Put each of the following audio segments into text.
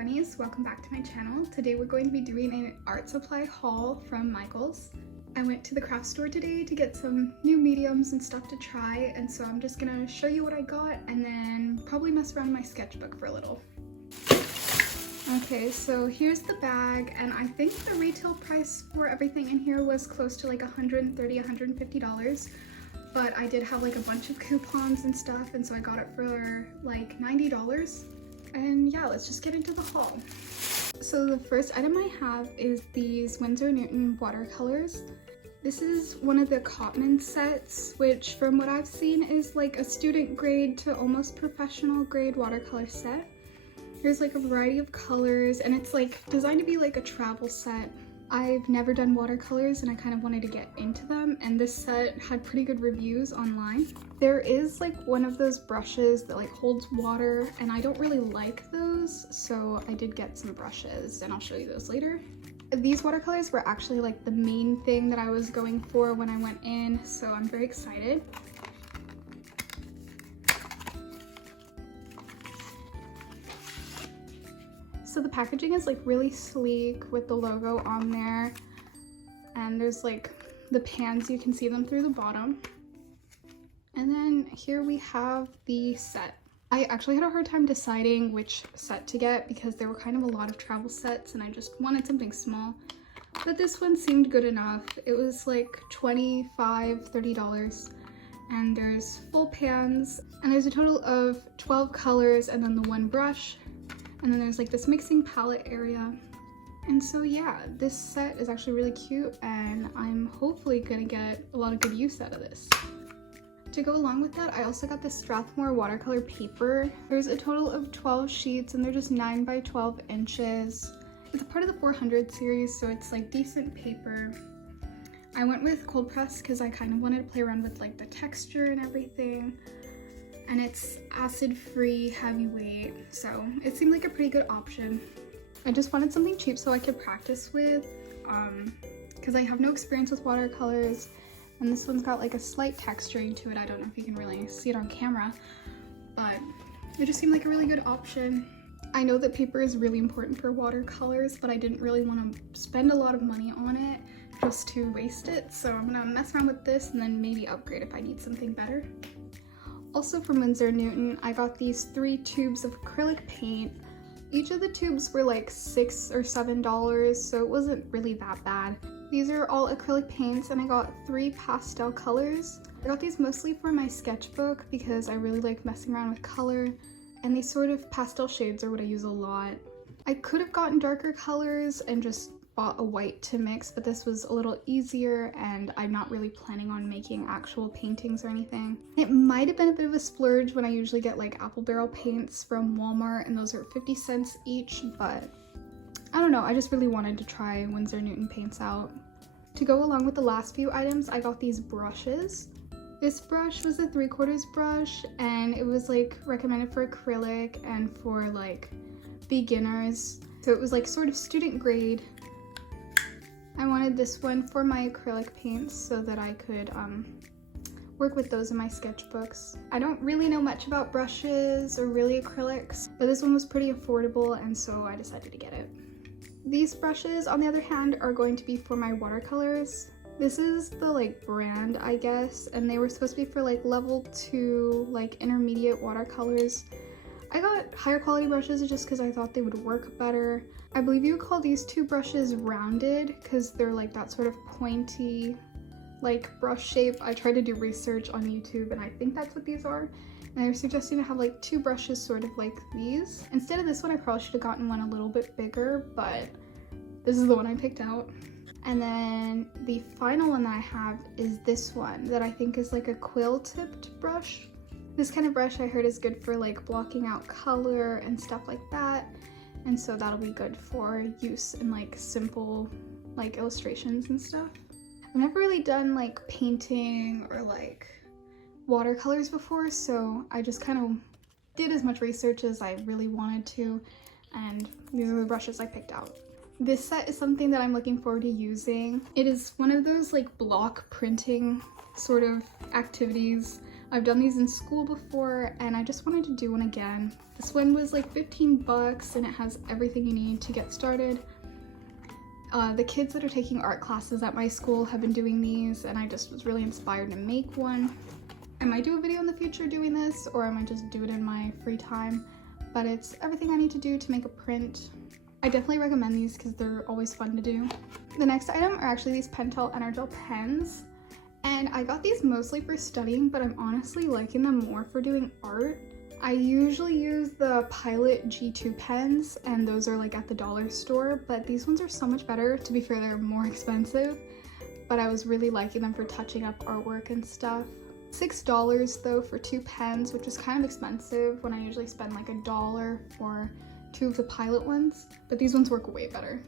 bunnies, welcome back to my channel. Today we're going to be doing an art supply haul from Michael's. I went to the craft store today to get some new mediums and stuff to try, and so I'm just gonna show you what I got and then probably mess around in my sketchbook for a little. Okay, so here's the bag, and I think the retail price for everything in here was close to like $130, $150. But I did have like a bunch of coupons and stuff, and so I got it for like $90. And yeah, let's just get into the haul. So the first item I have is these Winsor Newton watercolors. This is one of the Cotman sets, which from what I've seen is like a student grade to almost professional grade watercolor set. There's like a variety of colors, and it's like designed to be like a travel set. I've never done watercolors and I kind of wanted to get into them, and this set had pretty good reviews online. There is like one of those brushes that like holds water, and I don't really like those, so I did get some brushes and I'll show you those later. These watercolors were actually like the main thing that I was going for when I went in, so I'm very excited. So the packaging is like really sleek with the logo on there, and there's like the pans, you can see them through the bottom. And then here we have the set. I actually had a hard time deciding which set to get because there were kind of a lot of travel sets and I just wanted something small. But this one seemed good enough. It was like $25, $30. And there's full pans, and there's a total of 12 colors and then the one brush. And then there's like this mixing palette area. And so yeah, this set is actually really cute, and I'm hopefully gonna get a lot of good use out of this. To go along with that, I also got this Strathmore watercolor paper. There's a total of 12 sheets, and they're just 9 by 12 inches. It's a part of the 400 series, so it's like decent paper. I went with cold press because I kind of wanted to play around with like the texture and everything. And it's acid-free, heavyweight, so it seemed like a pretty good option. I just wanted something cheap so I could practice with, because I have no experience with watercolors, and this one's got like a slight texturing to it. I don't know if you can really see it on camera, but it just seemed like a really good option. I know that paper is really important for watercolors, but I didn't really want to spend a lot of money on it just to waste it, so I'm gonna mess around with this and then maybe upgrade if I need something better. Also from Winsor Newton, I got these 3 tubes of acrylic paint. Each of the tubes were like $6 or $7, so it wasn't really that bad. These are all acrylic paints, and I got 3 pastel colors. I got these mostly for my sketchbook because I really like messing around with color, and these sort of pastel shades are what I use a lot. I could have gotten darker colors and just bought a white to mix, but this was a little easier, and I'm not really planning on making actual paintings or anything. It might have been a bit of a splurge when I usually get like apple barrel paints from Walmart, and those are 50 cents each, but I don't know, I just really wanted to try Winsor Newton paints out. To go along with the last few items, I got these brushes. This brush was a 3/4 brush, and it was like recommended for acrylic and for like beginners, so it was like sort of student grade. I wanted this one for my acrylic paints so that I could work with those in my sketchbooks. I don't really know much about brushes or really acrylics, but this one was pretty affordable, and so I decided to get it. These brushes, on the other hand, are going to be for my watercolors. This is the like brand, I guess, and they were supposed to be for like level 2, like intermediate watercolors. I got higher quality brushes just because I thought they would work better. I believe you would call these 2 brushes rounded because they're like that sort of pointy like brush shape. I tried to do research on YouTube, and I think that's what these are. And they're suggesting to have like 2 brushes sort of like these. Instead of this one, I probably should have gotten one a little bit bigger, but this is the one I picked out. And then the final one that I have is this one that I think is like a quill-tipped brush. This kind of brush I heard is good for like blocking out color and stuff like that, and so that'll be good for use in like simple like illustrations and stuff. I've never really done like painting or like watercolors before, so I just kind of did as much research as I really wanted to, and these are the brushes I picked out. This set is something that I'm looking forward to using. It is one of those like block printing sort of activities I've done these in school before and I just wanted to do one again. This one was like 15 bucks and it has everything you need to get started. The kids that are taking art classes at my school have been doing these and I just was really inspired to make one. I might do a video in the future doing this, or I might just do it in my free time, but it's everything I need to do to make a print. I definitely recommend these because they're always fun to do. The next item are actually these Pentel Energel pens. And I got these mostly for studying, but I'm honestly liking them more for doing art. I usually use the Pilot G2 pens, and those are like at the dollar store, but these ones are so much better. To be fair, they're more expensive, but I was really liking them for touching up artwork and stuff. $6 though for 2 pens, which is kind of expensive when I usually spend like $1 for 2 of the Pilot ones, but these ones work way better.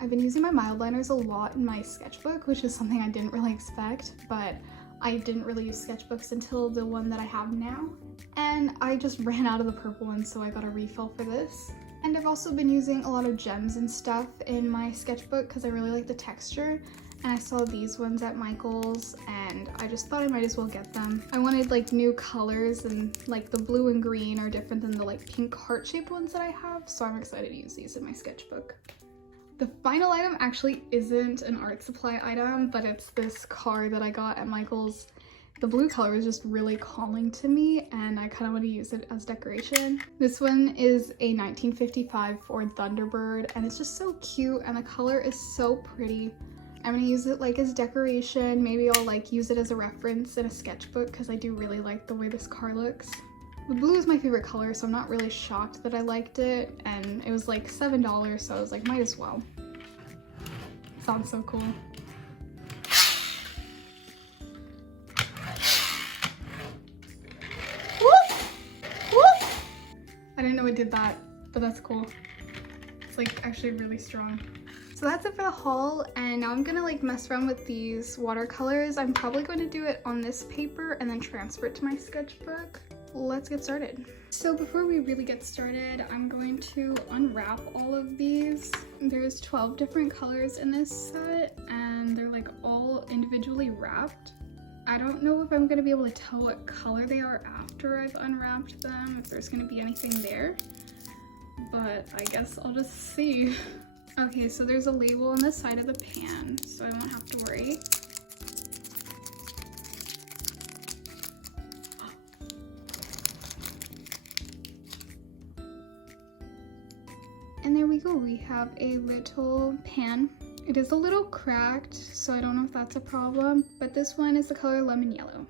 I've been using my mild liners a lot in my sketchbook, which is something I didn't really expect, but I didn't really use sketchbooks until the one that I have now. And I just ran out of the purple one, so I got a refill for this. And I've also been using a lot of gems and stuff in my sketchbook because I really like the texture. And I saw these ones at Michael's and I just thought I might as well get them. I wanted like new colors, and like the blue and green are different than the like pink heart-shaped ones that I have, so I'm excited to use these in my sketchbook. The final item actually isn't an art supply item, but it's this card that I got at Michael's. The blue color is just really calling to me and I kind of want to use it as decoration. This one is a 1955 Ford Thunderbird and it's just so cute and the color is so pretty. I'm gonna use it like as decoration. Maybe I'll like use it as a reference in a sketchbook because I do really like the way this car looks. The blue is my favorite color, so I'm not really shocked that I liked it, and it was like $7, so I was like, might as well. Sounds so cool. Whoop! Whoop! I didn't know it did that, but that's cool. It's like actually really strong. So that's it for the haul, and now I'm gonna like mess around with these watercolors. I'm probably going to do it on this paper and then transfer it to my sketchbook. Let's get started. So before we really get started, I'm going to unwrap all of these. There's 12 different colors in this set and they're like all individually wrapped. I don't know if I'm gonna be able to tell what color they are after I've unwrapped them, if there's gonna be anything there, but I guess I'll just see. Okay, so there's a label on the side of the pan, so I won't have to worry. And there we go, we have a little pan. It is a little cracked, so I don't know if that's a problem, but this one is the color lemon yellow.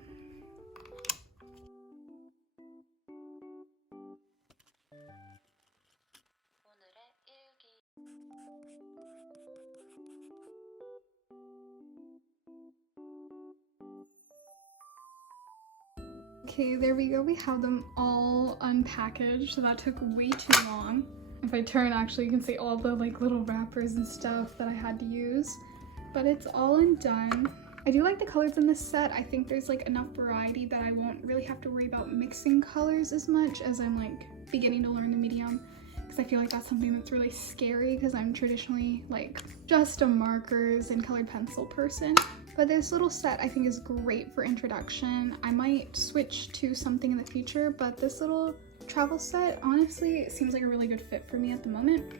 Okay, there we go, we have them all unpackaged, so that took way too long. If I turn, actually, you can see all the like little wrappers and stuff that I had to use, but it's all undone. I do like the colors in this set. I think there's like enough variety that I won't really have to worry about mixing colors as much as I'm like beginning to learn the medium, because I feel like that's something that's really scary because I'm traditionally like just a markers and colored pencil person. But this little set I think is great for introduction. I might switch to something in the future, but this little travel set honestly seems like a really good fit for me at the moment.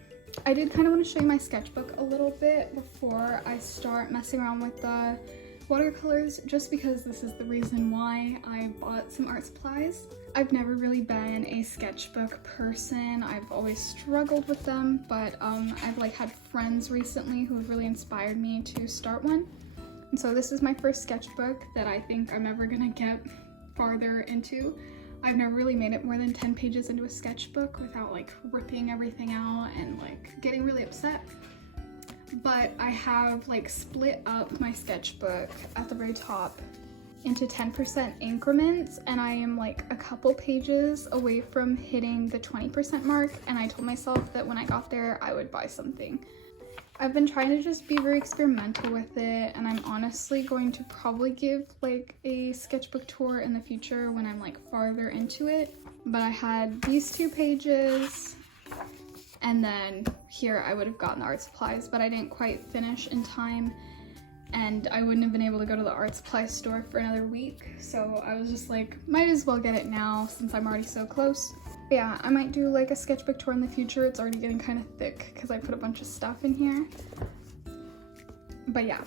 I did kind of want to show you my sketchbook a little bit before I start messing around with the watercolors, just because this is the reason why I bought some art supplies. I've never really been a sketchbook person. I've always struggled with them, but I've like had friends recently who have really inspired me to start one. And so this is my first sketchbook that I think I'm ever gonna get farther into. I've never really made it more than 10 pages into a sketchbook without like ripping everything out and like getting really upset. But I have like split up my sketchbook at the very top into 10% increments, and I am like a couple pages away from hitting the 20% mark, and I told myself that when I got there I would buy something. I've been trying to just be very experimental with it, and I'm honestly going to probably give like a sketchbook tour in the future when I'm like farther into it. But I had these 2 pages, and then here I would have gotten the art supplies, but I didn't quite finish in time. and I wouldn't have been able to go to the art supply store for another week, so I was just like, might as well get it now since I'm already so close. But yeah, I might do like a sketchbook tour in the future. It's already getting kind of thick because I put a bunch of stuff in here. But yeah,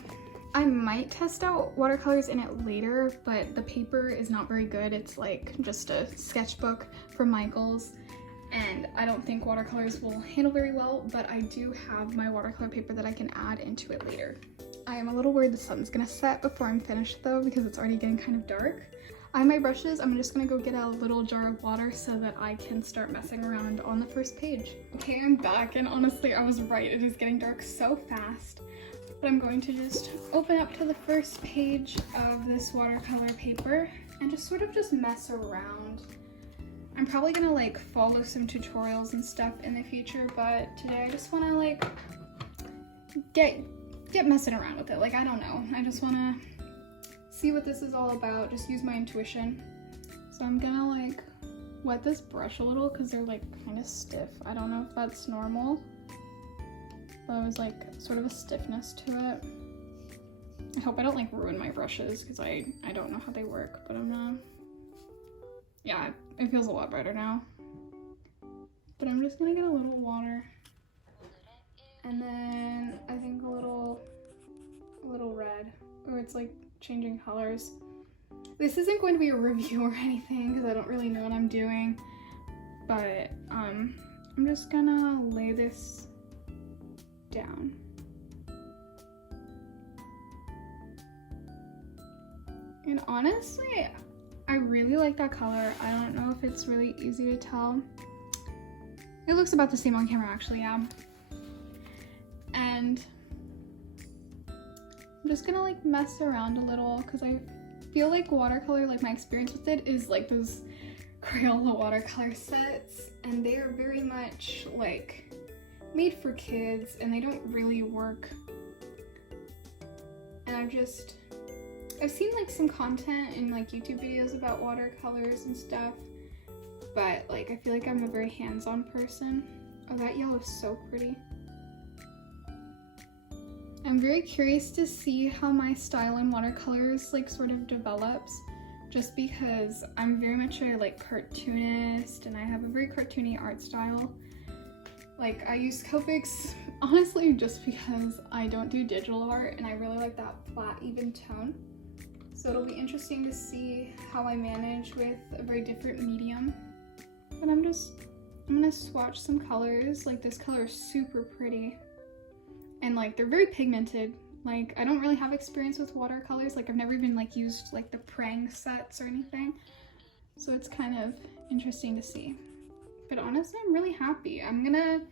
I might test out watercolors in it later, but the paper is not very good. It's like just a sketchbook from Michaels, and I don't think watercolors will handle very well, but I do have my watercolor paper that I can add into it later. I am a little worried the sun's gonna set before I'm finished though, because it's already getting kind of dark. I have my brushes. I'm just gonna go get a little jar of water so that I can start messing around on the first page. Okay, I'm back, and honestly, I was right. It is getting dark so fast. But I'm going to just open up to the first page of this watercolor paper and just sort of just mess around. I'm probably gonna like follow some tutorials and stuff in the future, but today I just wanna like get messing around with it. Like, I don't know. I just wanna see what this is all about, just use my intuition. So I'm gonna like wet this brush a little because they're like kind of stiff. I don't know if that's normal, but it was like sort of a stiffness to it. I hope I don't like ruin my brushes because I don't know how they work, but I'm gonna, yeah, it feels a lot better now. But I'm just gonna get a little water, and then I think a little red, or it's like changing colors. This isn't going to be a review or anything because I don't really know what I'm doing, but I'm just gonna lay this down. And honestly, I really like that color. I don't know if it's really easy to tell. It looks about the same on camera actually, yeah. And I'm just gonna like mess around a little because I feel like watercolor, like my experience with it is like those Crayola watercolor sets, and they are very much like made for kids and they don't really work. And I've seen like some content in like YouTube videos about watercolors and stuff, but like I feel like I'm a very hands-on person. Oh, that yellow is so pretty. I'm very curious to see how my style in watercolors like sort of develops, just because I'm very much a like cartoonist and I have a very cartoony art style. Like, I use Copics honestly just because I don't do digital art and I really like that flat, even tone. So it'll be interesting to see how I manage with a very different medium. But I'm gonna swatch some colors. Like, this color is super pretty. And like, they're very pigmented. Like, I don't really have experience with watercolors. Like, I've never even like used like the Prang sets or anything. So it's kind of interesting to see. But honestly, I'm really happy. I'm gonna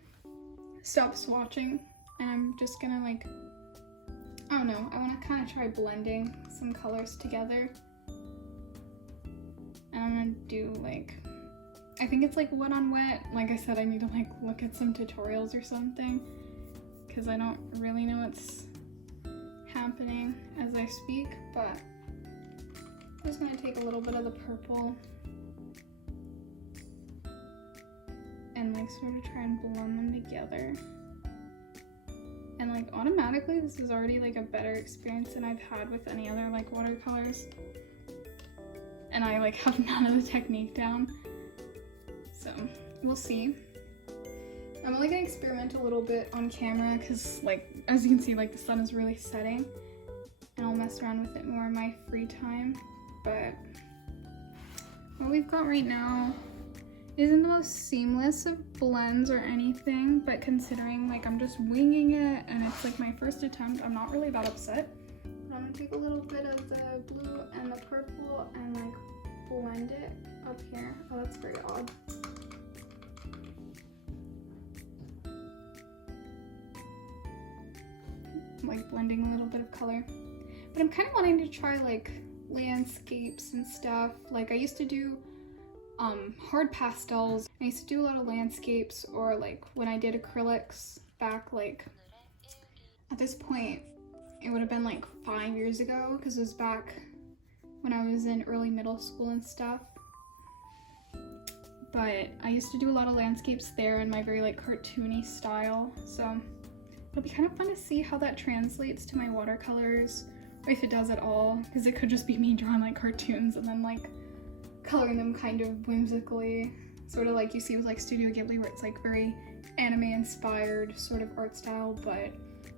stop swatching and I'm just gonna like, I don't know, I wanna kind of try blending some colors together. And I'm gonna do like, I think it's like wet on wet. Like I said, I need to like look at some tutorials or something because I don't really know what's happening as I speak, but I'm just gonna take a little bit of the purple and like sort of try and blend them together. And like automatically this is already like a better experience than I've had with any other like watercolors. And I like have none of the technique down. So we'll see. I'm only gonna experiment a little bit on camera because like, as you can see, like the sun is really setting and I'll mess around with it more in my free time. But what we've got right now isn't the most seamless of blends or anything, but considering like I'm just winging it and it's like my first attempt, I'm not really that upset. But I'm gonna take a little bit of the blue and the purple and like blend it up here. Oh, that's very odd. I'm like blending a little bit of color. But I'm kind of wanting to try like landscapes and stuff. Like I used to do hard pastels. I used to do a lot of landscapes, or like when I did acrylics back, like at this point it would have been like 5 years ago because it was back when I was in early middle school and stuff. But I used to do a lot of landscapes there in my very like cartoony style, so it'll be kind of fun to see how that translates to my watercolors, or if it does at all, because it could just be me drawing like cartoons and then like coloring them kind of whimsically, sort of like you see with like Studio Ghibli, where it's like very anime inspired sort of art style, but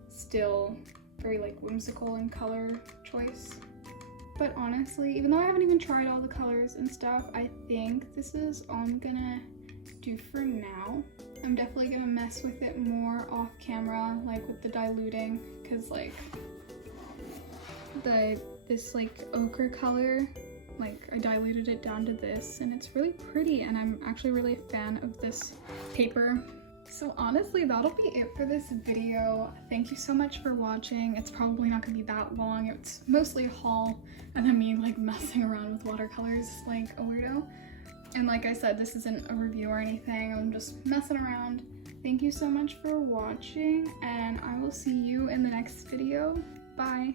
still very like whimsical in color choice. But honestly, even though I haven't even tried all the colors and stuff, I think this is all I'm gonna do for now. I'm definitely gonna mess with it more off camera, like with the diluting, because like this like ochre color, like I diluted it down to this and it's really pretty, and I'm actually really a fan of this paper. So honestly, that'll be it for this video. Thank you so much for watching. It's probably not gonna be that long. It's mostly a haul and then me like messing around with watercolors like a weirdo. And like I said, this isn't a review or anything. I'm just messing around. Thank you so much for watching, and I will see you in the next video. Bye.